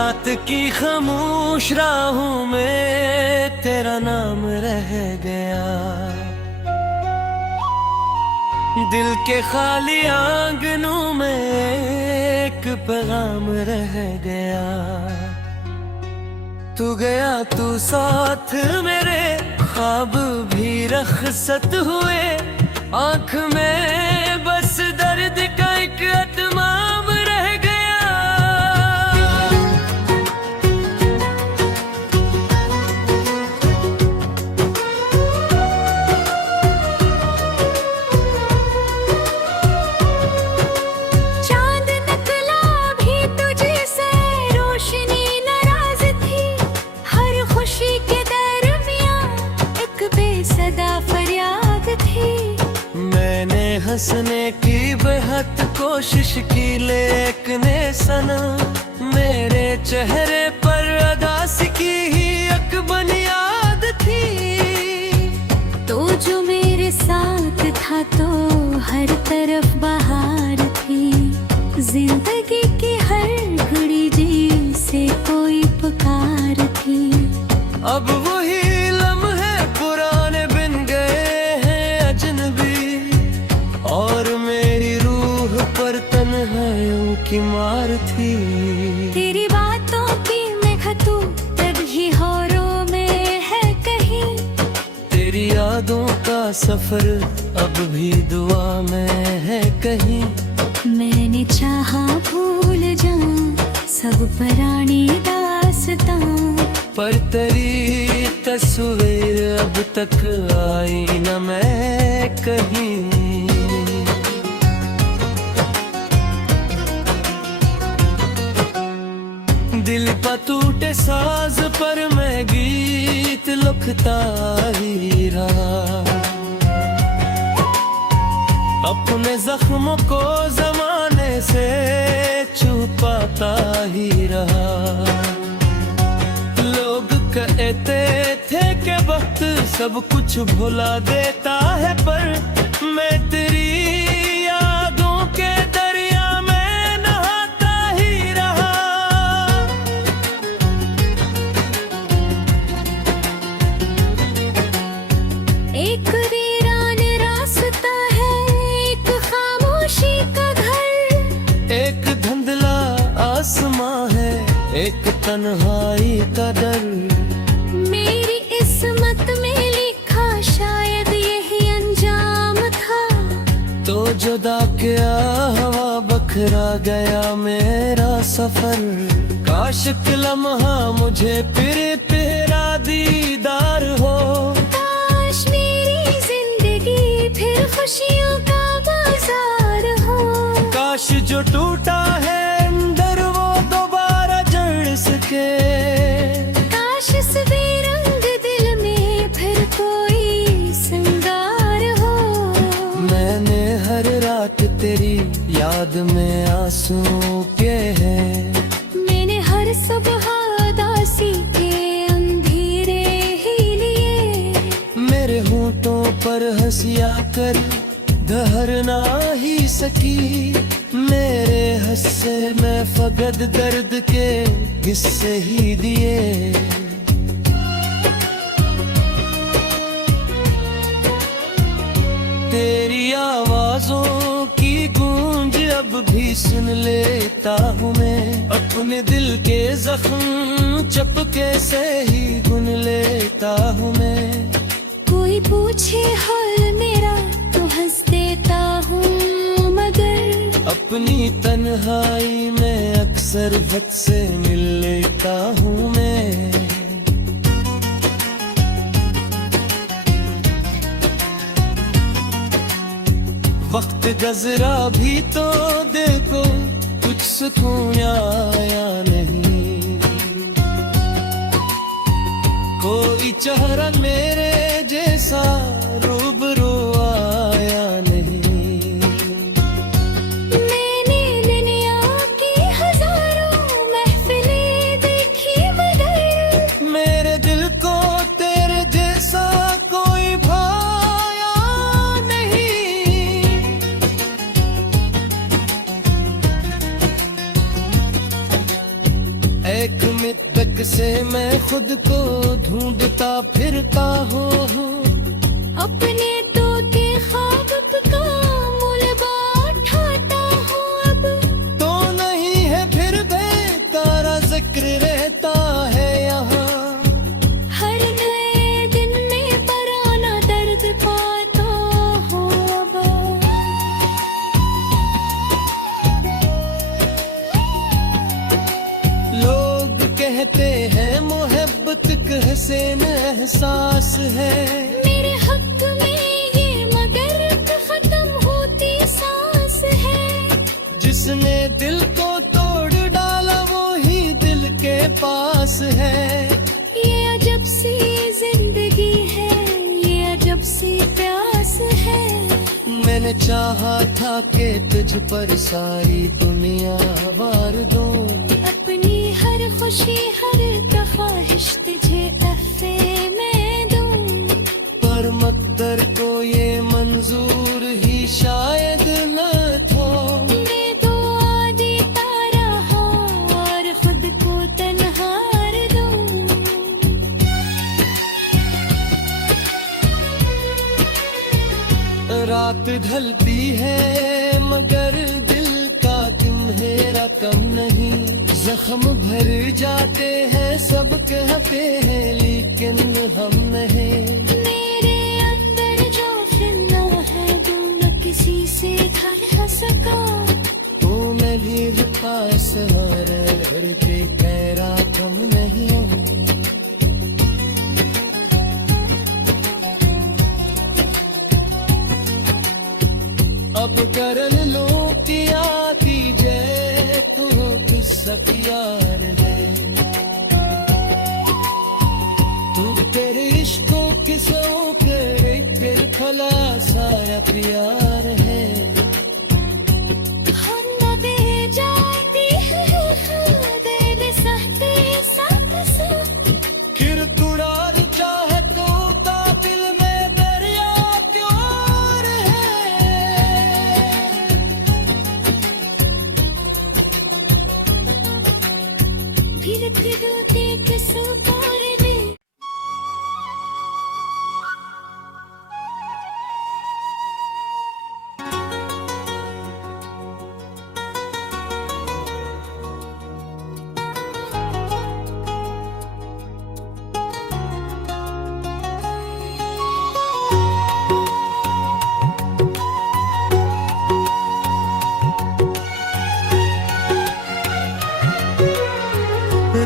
रात की खामोश राहों में तेरा नाम रह गया, दिल के खाली आंगनों में एक पैगाम रह गया। तू गया तू साथ मेरे, ख्वाब भी रखसत हुए, आँख में बस दर्द का एक अतमाम रह गया। चांद निकला भी तुझे से, रोशनी नाराज थी, हर खुशी के दरमियां एक बेसदा फरियाद थी। मैंने हंसने की बेहद कोशिश की, लेकिन सनम मेरे चेहरे पर अदासी की ही एक बुनियाद थी। तो जो मेरे साथ था तो हर तरफ बहार थी, जिंदगी की हर घड़ी जैसे कोई पुकार थी। अब वही लम्हे पुराने बिन गए हैं अजनबी, और मेरी रूह पर तन्हाइयों की मार थी। तेरी बातों की महकू तभी होरों में है कहीं, तेरी यादों का सफर अब भी दुआ में है कहीं। मैंने चाहा भूल जाऊं सब पुरानी दास्तां, पर तेरी तस्वीर अब तक आई न मैं कहीं। दिल पर टूटे साज पर मैं गीत लिखता ही रहा, अपने जख्मों को जमाने से छुपाता ही रहा। लोग कहते थे कि वक्त सब कुछ भुला देता है, पर मैं तेरी यादों के दरिया में नहाता ही रहा। एक वीरान रास्ता है, एक खामोशी का घर, एक धुंधला आसमां है, एक तन्हाई का डर। मेरी किस्मत में लिखा शायद यही अंजाम था। तो जुदा क्या हवा बखरा गया मेरा सफर, काश एक लम्हा मुझे फिर तेरा दीदार हो। काश मेरी जिंदगी फिर खुशियों का बाजार हो। काश जो टूटा है अंदर वो दोबारा जड़ सके, काश इस बेरंग दिल में फिर कोई सिंगार हो। मैंने हर रात तेरी याद में आंसू के हैं, मैंने हर सुबह उदासी के अंधेरे ही लिए। मेरे होंठों पर हंसिया कर धर ना ही सकी, मेरे हंसे में फकद दर्द के हिस्से ही दिए। तेरी आवाजों की गूंज अब भी सुन लेता हूँ मैं, अपने दिल के जख्म चपके से ही गुन लेता हूँ मैं। कोई पूछे हाल मेरा तो हंस देता हूँ, मगर अपनी तन्हाई में अक्सर वक्त से मिल लेता हूँ मैं। वक्त गजरा भी तो देखो, कुछ सुकून आया नहीं, कोई चेहरा मेरे जैसा रूबरू आया नहीं। मैंने दुनिया की हजारों महफिलें देखी, मगर मेरे दिल को तेरे जैसा कोई भाया नहीं। एक खुद को ढूंढता फिरता हूँ। अपने तोते ख्वाब का मुलबा उठाता हूँ। अब तो नहीं है फिर बेतारा जिक्र रहता है यहाँ। हर नए दिन में पराना दर्द पाता हूँ। अब लोग कहते हैं मोहब्बत का हसीन एहसास है। मेरे हक में ये मगर खत्म होती सांस है। जिसने दिल को तोड़ डाला वो ही दिल के पास है। ये अजब सी जिंदगी है, ये अजब सी प्यास है। मैंने चाहा था कि तुझ पर सारी दुनिया वार दूं। अपनी हर खुशी हर ख्वाहिश तुझे तहफे में दूं। पर मकदर को ये मंजूर ही शायद न हो। मैं दुआ देता रहा और खुद को तन्हार दूं। रात ढलती है मगर दिल का तुम्हेरा कम नहीं। जख्म भर जाते हैं सब कहते हैं लेकिन हम नहीं। मेरे अंदर जो फिरना है जो न किसी से ढल सका। तो मैं भी पास के तेरा कम नहीं हूँ। अब करन लो कि आती जय तो किस्सा प्यार है। तू तेरे इश्कों की सौ करे फिर फला सारा प्यार है। हम न दे जाती है दिल सहते साथ साथ। फिर तुड़ार चाहे तो दिल में दरिया प्यार है। फिर दे किसो पार में।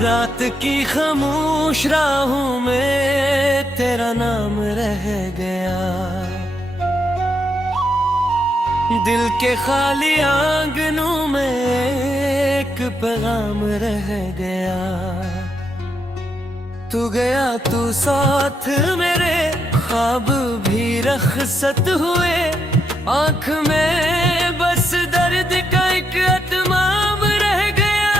रात की खामोश राहों में तेरा नाम रह गया। दिल के खाली आंगनों में एक पैगाम रह गया। तू गया तू साथ मेरे ख्वाब भी रखसत हुए। आँख में बस दर्द का एक अतमाम रह गया।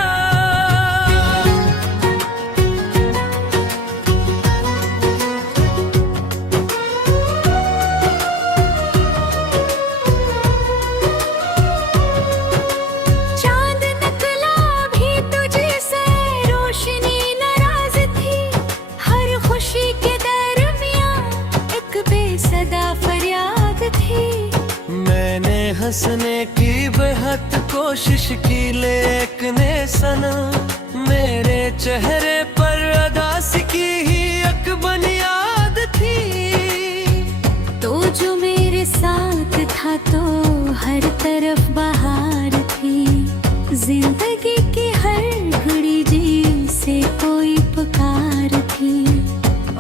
चांद निकला भी तुझे से रोशनी नाराज थी। हर खुशी के दरमियां एक बेसदा फरियाद थी। मैंने हंसने की बेहद कोशिश की लेकिन सनम मेरे चेहरे पर अदासी की ही एक बुनियाद थी। तो जो मेरे साथ था तो हर तरफ बहार थी। जिंदगी की हर घड़ी जी से कोई पुकार थी।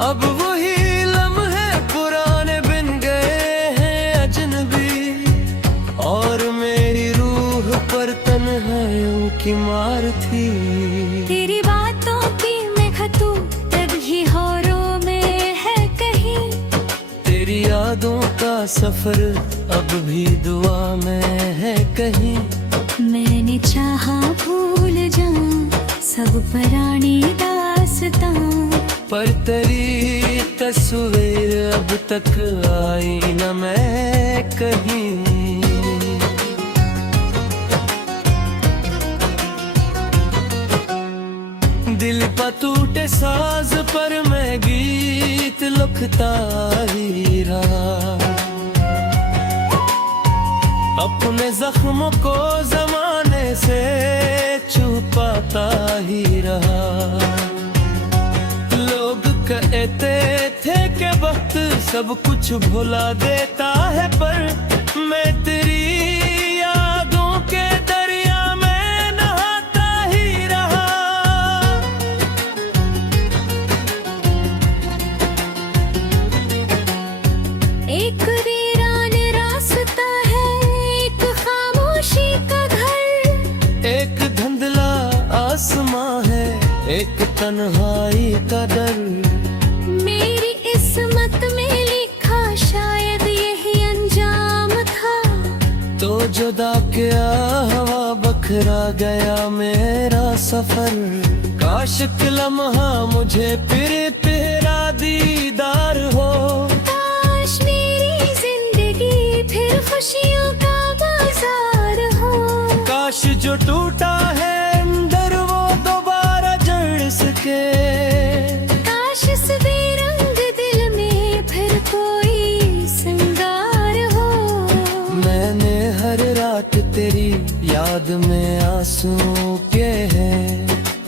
अब वही लम्हे पुराने बिन गए हैं अजनबी। और मेरी रूह पर तन्हाइयों की मार थी। तेरी बातों की महतू तभी होरों में है कहीं। तेरी यादों का सफर अब भी दुआ में है कहीं। मैंने चाहा भूल जाऊं सब पुरानी दास्तां। पर तेरी तस्वीर अब तक आई न मैं कहीं। दिल पर टूटे साज पर मैं गीत लिखता ही रहा, अपने जख्मों को जमाने से छुपाता ही रहा। लोग कहते थे कि वक्त सब कुछ भुला देता है, पर मैं तेरी यादों के दरिया में नहाता ही रहा। एक वीरान रास्ता है, एक खामोशी का घर, एक धुंधला आसमां है, एक तन्हाई का डर। मेरी किस्मत में लिखा शायद यही अंजाम था, तो जुदा क्या हवा बखरा गया मेरा सफर। काश एक लम्हा मुझे फिर तेरा दीदार हो, काश मेरी जिंदगी फिर खुशियों का बाजार हो। काश जो टूटा है अंदर वो दोबारा जड़ सके, काश इस बेरंग दिल में फिर कोई सिंगार हो। मैंने हर रात तेरी याद में आंसू किए हैं,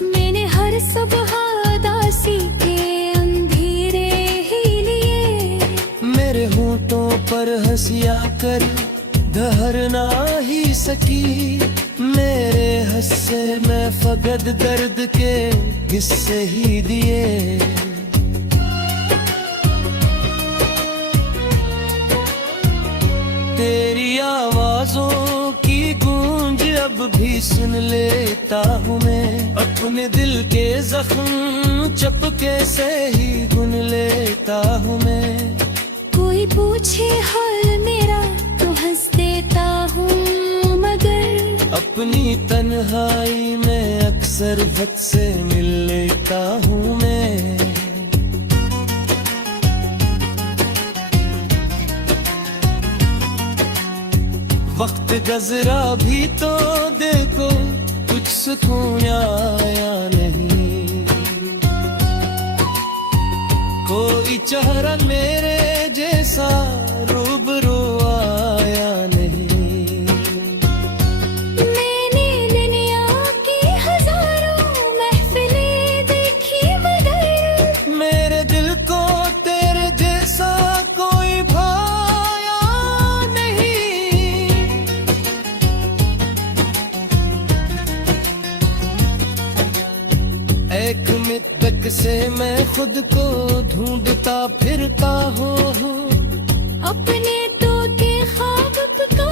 मैंने हर सुबह उदासी के अंधेरे ही लिए। मेरे होंठों पर हंसिया कर धर ना ही सकी, मेरे हंसे में फकत दर्द के किस्से ही दिए। तेरी आवाजों की गूंज अब भी सुन लेता हूँ मैं, अपने दिल के जख्म चपके से ही गुन लेता हूँ मैं। कोई पूछे हाल मेरा तो हंस देता हूँ, मगर अपनी तन्हाई में अक्सर वक्त से मिल लेता हूँ मैं। वक्त गजरा भी तो देखो कुछ सुकून आया नहीं, कोई चेहरा मेरे जैसा रूबरू आया नहीं। मैंने दुनिया की हजारों महफिलें देखी, मगर मेरे दिल को तेरे जैसा कोई भाया नहीं। एक मितक से मैं खुद को ढूंढता फिरता हूँ, अपने तो के ख्वाब का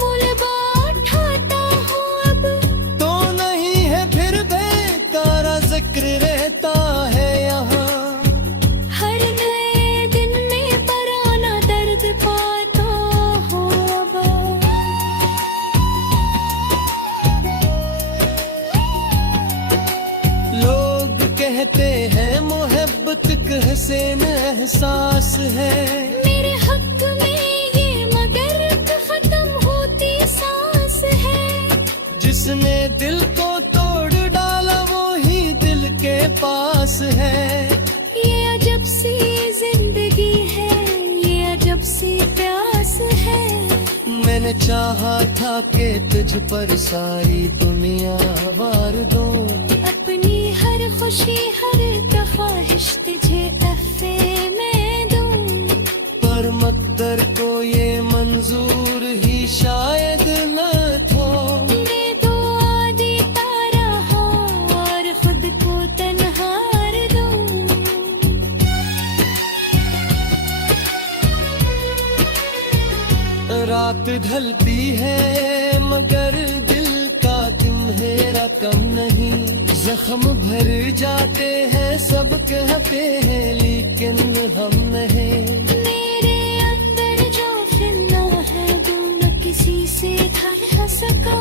मुलबा उठाता हूँ। अब तो नहीं है फिर बेकारा जिक्र रहता है यहाँ, हर नए दिन में पराना दर्द पाता हूँ। अब लोग कहते हैं मोहब्बत का हसीन एहसास है, मेरे हक में ये मगर खत्म होती सांस है। जिसने दिल को तोड़ डाला वो ही दिल के पास है। ये अजब सी जिंदगी है, ये अजब सी प्यास है। मैंने चाहा था कि तुझ पर सारी दुनिया वार दूं, अपनी हर खुशी हर ख्वाहिश तुझे तहफे में दूं, पर मकदर को ये मंजूर ही शायद न थो। दे दो आदि तारा हो और खुद को तन्हार दूं। रात ढलती है मगर दिल का तुम्हेरा कम नहीं, जख्म भर जाते हैं सब कहते हैं लेकिन हम नहीं। मेरे अंदर जो फिरना है जो न किसी से ढल सका,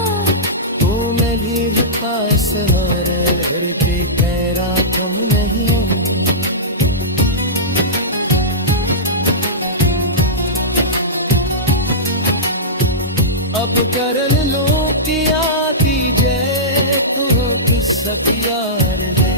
तो मैं भी पास के तेरा कम नहीं। अब करन लो कि आती जय तो किस प्यार है।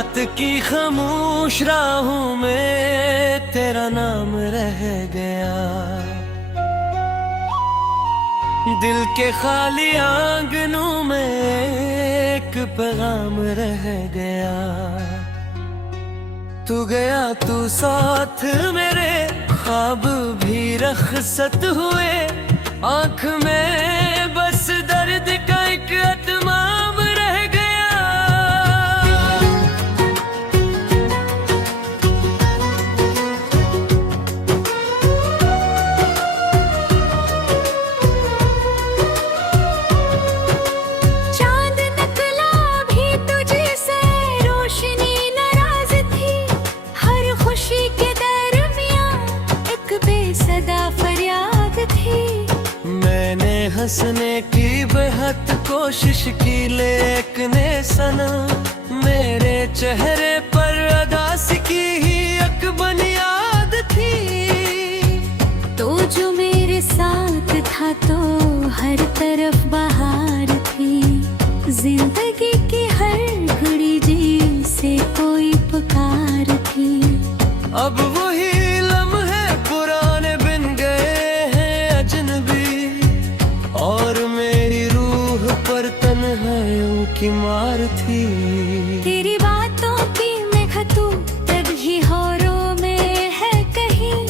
रात की खामोश राहों में तेरा नाम रह गया, दिल के खाली आंगनों में एक पैगाम रह गया। तू गया तू साथ मेरे, ख्वाब भी रखसत हुए, आँख में बस दर्द का एक अतमाम रह गया। चांद निकला भी तुझे से, रोशनी नाराज थी, हर खुशी के दरमियां एक बेसदा फरियाद थी। मैंने हंसने की बेहद कोशिश की, लेकिन सनम मेरे चेहरे पर अदासी की ही एक बुनियाद थी। तो जो मेरे साथ था तो हर तरफ बहार थी, जिंदगी की हर घड़ी जैसे कोई पुकार थी। अब वही लम्हे पुराने बिन गए हैं अजनबी, और मेरी रूह पर तन्हाइयों की मार थी। तेरी बातों की महकू तभी होरों में है कहीं,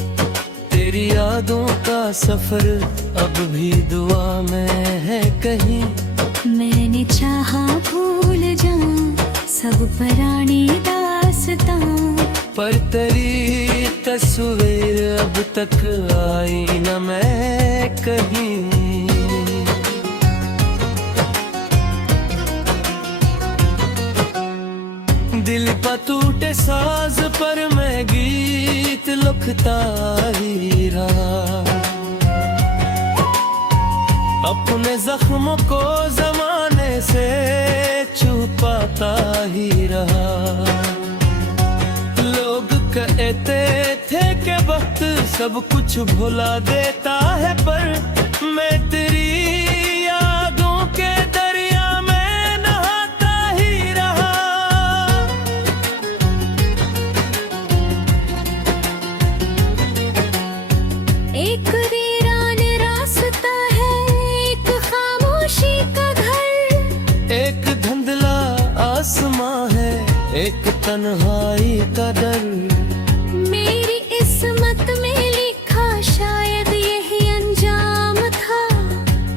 तेरी यादों का सफर अब भी दुआ में है कहीं। मैंने चाहा भूल जाऊं सब पुरानी दास्तां, पर तेरी तस्वीर अब तक आई न मैं कहीं। दिल पर टूटे साज पर मैं गीत लिखता ही रहा, अपने जख्मों को जमाने से छुपाता ही रहा। लोग कहते थे कि वक्त सब कुछ भुला देता है, पर मैं तेरी यादों के दरिया में नहाता ही रहा। एक वीरान रास्ता है, एक खामोशी का घर, एक धुंधला आसमां है, एक तन्हाई का डर। मेरी किस्मत में लिखा शायद यही अंजाम था।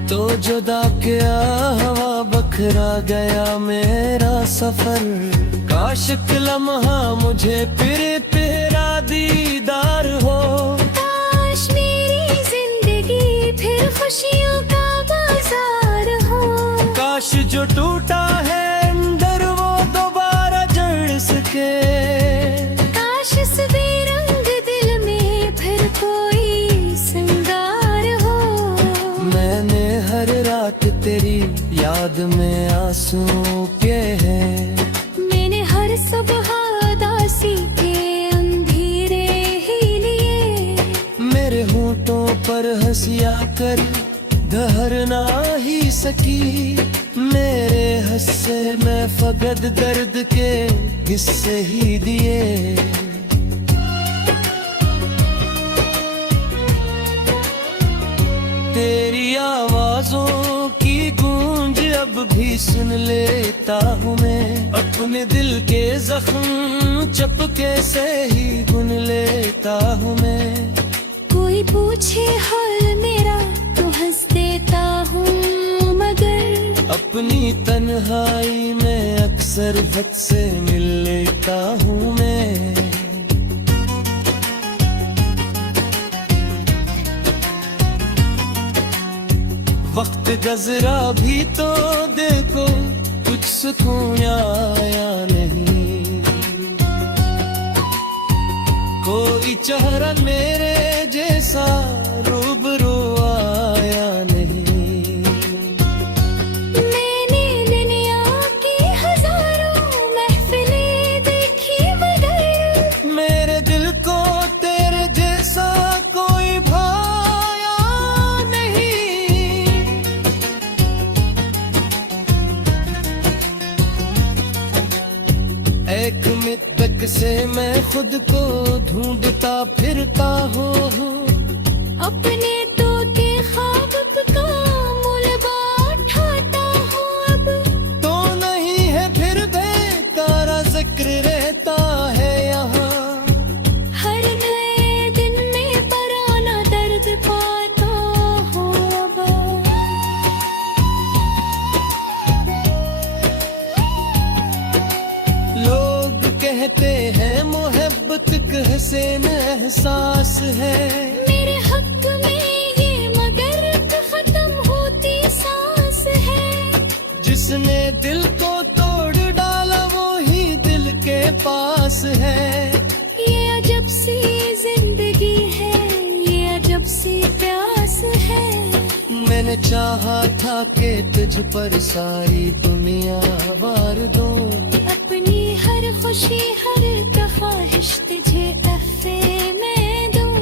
तो जुदा क्या हवा बखरा गया मेरा सफर, काश एक लम्हा मुझे फिर तेरा दीदार हो। काश मेरी जिंदगी फिर खुशियों का बाजार हो। काश जो टूटा है अंदर वो दोबारा जड़ सके, काश इस बेरंग दिल में फिर कोई सिंगार हो। मैंने हर रात तेरी याद में आंसू के हैं, मैंने हर सुबह उदासी के अंधेरे ही लिए। मेरे होंठों पर हंसिया कर धर ना ही सकी, मेरे हंसे में फकद दर्द के हिस्से ही दिए। तेरी आवाजों की गूंज अब भी सुन लेता हूँ मैं, अपने दिल के जख्म चपके से ही गुन लेता हूँ मैं। कोई पूछे हाल मेरा तो हंस देता हूँ, मगर अपनी तन्हाई में अक्सर वक्त से मिल लेता हूँ मैं। वक्त गजरा भी तो देखो, कुछ सुकून आया नहीं, कोई चेहरा मेरे जैसा रूबरू आया नहीं। मैंने दुनिया की हजारों महफिलें देखी, मगर मेरे दिल को तेरे जैसा कोई भाया नहीं। एक खुद को ढूंढता फिरता हूँ। अपने तोते ख्वाब का मुलबा उठाता हूँ। अब तो नहीं है फिर बेकारा जिक्र रहता है यहाँ। हर नए दिन में पराना दर्द पाता हूँ। अब लोग कहते हैं मोहब्बत का हसीन एहसास है। मेरे हक में ये मगर खत्म होती सांस है। जिसने दिल को तोड़ डाला वो ही दिल के पास है। ये अजब सी जिंदगी है, ये अजब सी प्यास है। मैंने चाहा था कि तुझ पर सारी दुनिया वार दूं। अपनी हर खुशी हर ख्वाहिश तुझे तहफे में दूं।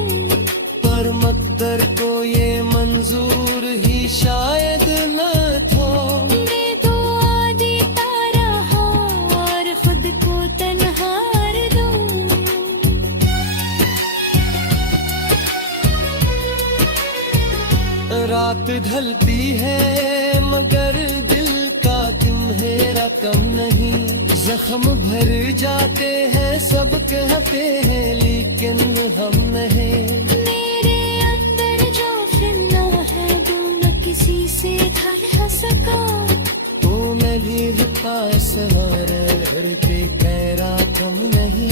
पर मकदर को ये मंजूर ही शायद न था। मैं दुआ देता रहा और खुद को तन्हार दूं। रात ढलती है मगर दिल का तुम्हेरा कम नहीं। जख्म भर जाते हैं सब कहते हैं लेकिन हम नहीं। मेरे अंदर जो फिरना है जो न किसी से ढल सका। वो मैं भी रुका सवार के कहरा कम नहीं।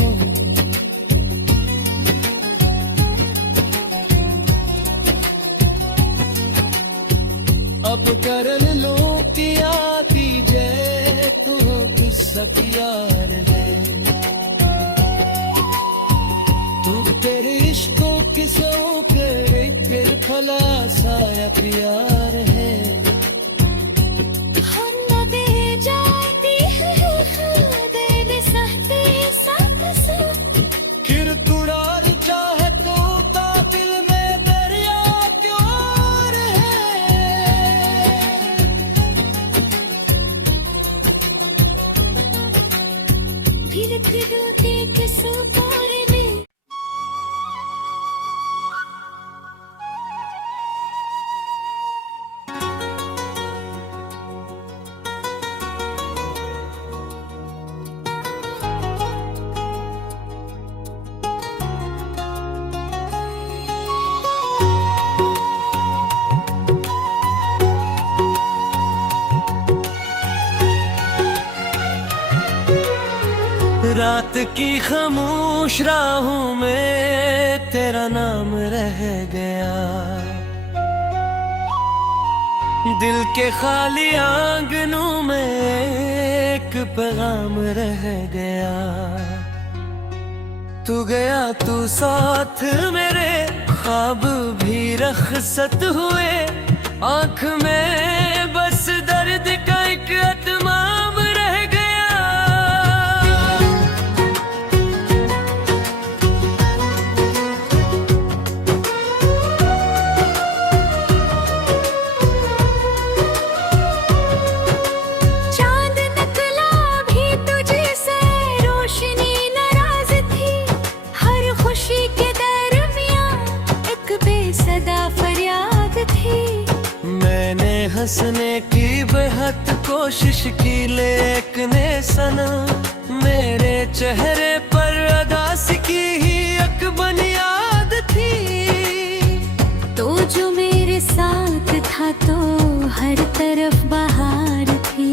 अब करन लो कि आती जय तो किस्सा यार है। तू तेरे इश्कों की सौ करे फिर फला सारा प्यार है। हम दे जाती है दिल सहते साथ साथ। फिर तुड़ार चाहे तो काबिल में दरिया क्यों है। फिर के किस पार में रात की खामोश राहों में तेरा नाम रह गया। दिल के खाली आंगनों में एक पैगाम रह गया। तू गया तू साथ मेरे ख्वाब भी रखसत हुए। आँख में बस दर्द का एक अतमाम रह गया। चांद निकला भी तुझे से रोशनी नाराज थी। हर खुशी के दरमियां एक बेसदा फरियाद थी। मैंने हंसने की बेहद कोशिश की लेकिन सना मेरे चेहरे पर अदासी की ही एक बुनियाद थी। तो जो मेरे साथ था तो हर तरफ बहार थी।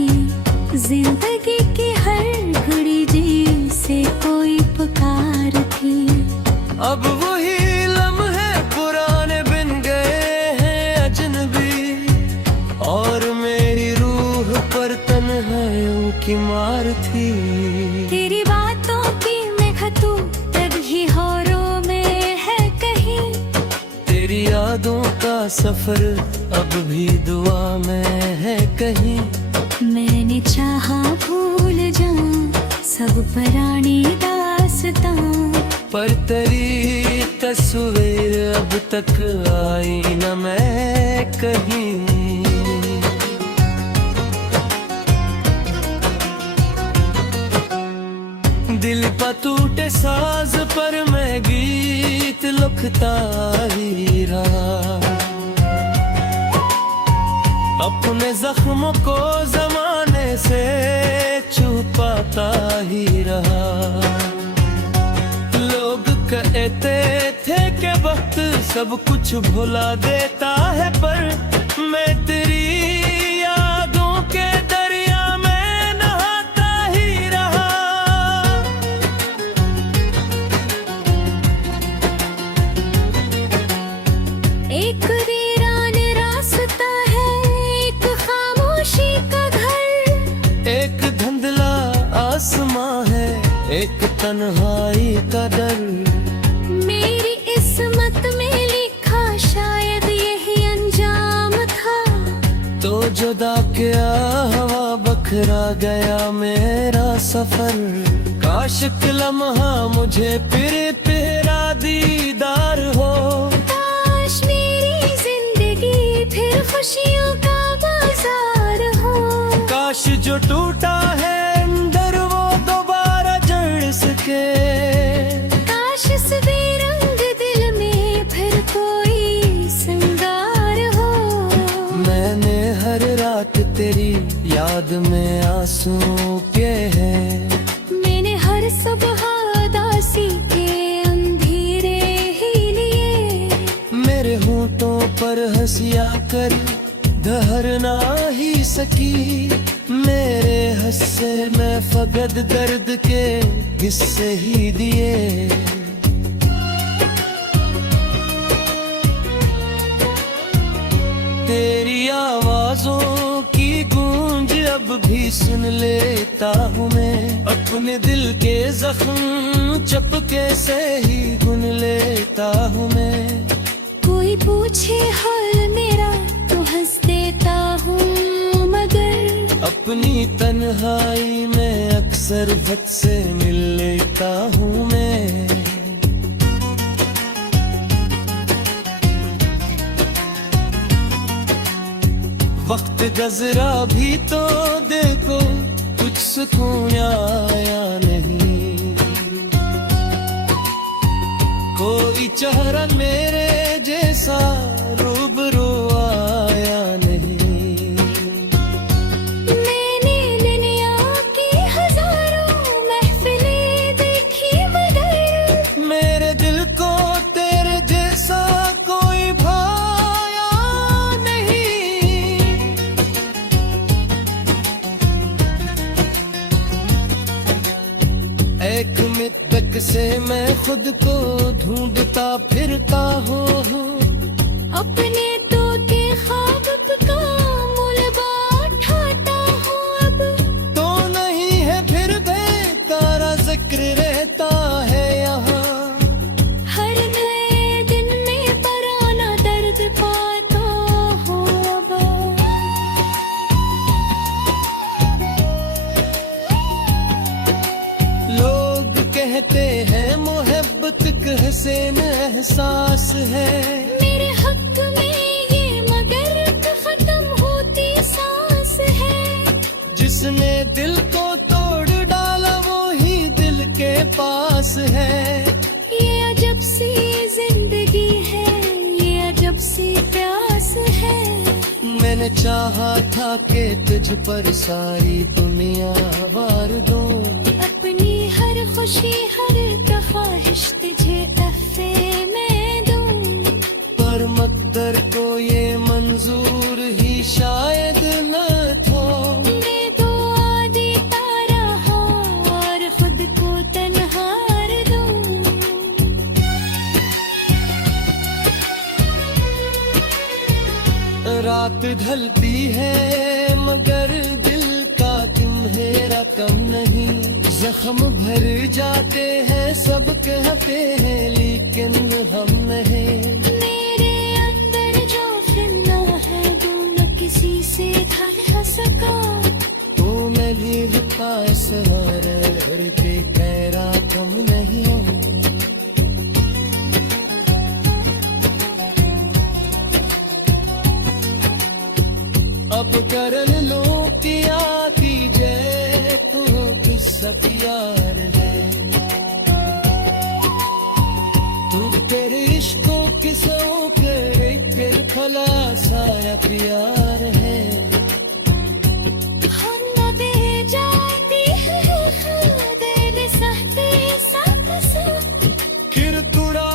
जिंदगी की हर घड़ी जी से कोई पुकार थी। अब वही लम्हे पुराने बिन गए हैं अजनबी। और मेरी रूह पर तन्हाइयों की मार थी। तेरी बातों की महतू तभी होरों में है कहीं। तेरी यादों का सफर अब भी दुआ में है कहीं। मैंने चाहा भूल जाऊं सब पुरानी दास्तां। पर तेरी तस्वीर अब तक आई न मैं कहीं। दिल ना टूटे साज पर मैं गीत लिखता ही रहा, अपने जख्मों को जमाने से छुपाता ही रहा। लोग कहते थे कि वक्त सब कुछ भुला देता है, पर मैं तेरी यादों के दरिया में नहाता ही रहा। एक वीरान रास्ता है, एक खामोशी का घर, एक धुंधला आसमां है, एक तन्हाई का डर। मेरी किस्मत में लिखा शायद यही अंजाम था, तो जुदा क्या हवा बखरा गया मेरा सफर। काश एक लम्हा मुझे फिर तेरा दीदार हो, काश मेरी जिंदगी फिर खुशियों का बाजार हो। काश जो टूटा है अंदर वो दोबारा जड़ सके, काश इस बेरंग दिल में फिर कोई सिंगार हो। मैंने हर रात तेरी याद में आंसू के हैं, मैंने हर सुबह उदासी के अंधेरे ही लिए। मेरे होंठों पर हंसिया कर धर ना ही सकी, मेरे हस्से में फकत दर्द के हिस्से ही दिए। तेरी आवाजों की गूंज अब भी सुन लेता हूँ मैं, अपने दिल के जख्म चपके से ही गुन लेता हूँ मैं। कोई पूछे हाल मेरा तो हंस देता हूँ, मगर अपनी तन्हाई में अक्सर वक्त से मिल लेता हूँ मैं। वक्त गुजरा भी तो देखो कुछ सुकून आया नहीं, कोई चेहरा मेरे जैसा रूबरू आया नहीं। मैंने दुनिया की हजारों महफिलें देखी, मगर मेरे दिल को तेरे जैसा कोई भाया नहीं। एक मितक से मैं खुद को ढूंढता फिरता हूँ, अपने तोते ख्वाब का मुलबा उठाता हूँ। अब तो नहीं है फिर बेकारा जिक्र रहता है यहाँ, हर नए दिन में पराना दर्द पाता हूँ। अब लोग कहते हैं मोहब्बत का हसीन एहसास है, मेरे हक में ये मगर खत्म होती सांस है। जिसने दिल को तोड़ डाला वो ही दिल के पास है। ये अजब सी जिंदगी है, ये अजब सी प्यास है। मैंने चाहा था कि तुझ पर सारी दुनिया वार दूं, अपनी हर खुशी हर ख्वाहिश तुझे तहफे में दूं, पर मकदर को ये मंजूर ही शायद न थो। मैं तो आदि तारा हूँ और खुद को तन्हार दूं। रात ढलती है मगर दिल का तुम्हेरा कम नहीं, जख्म भर जाते हैं सब कहते हैं लेकिन हम नहीं। मेरे अंदर जो फिरना है जो न किसी से ढल सका, तो मैं लिखता सवार के तेरा कम नहीं। अब करन लो कि आती जय तो किस प्यार है। फिर तुड़ा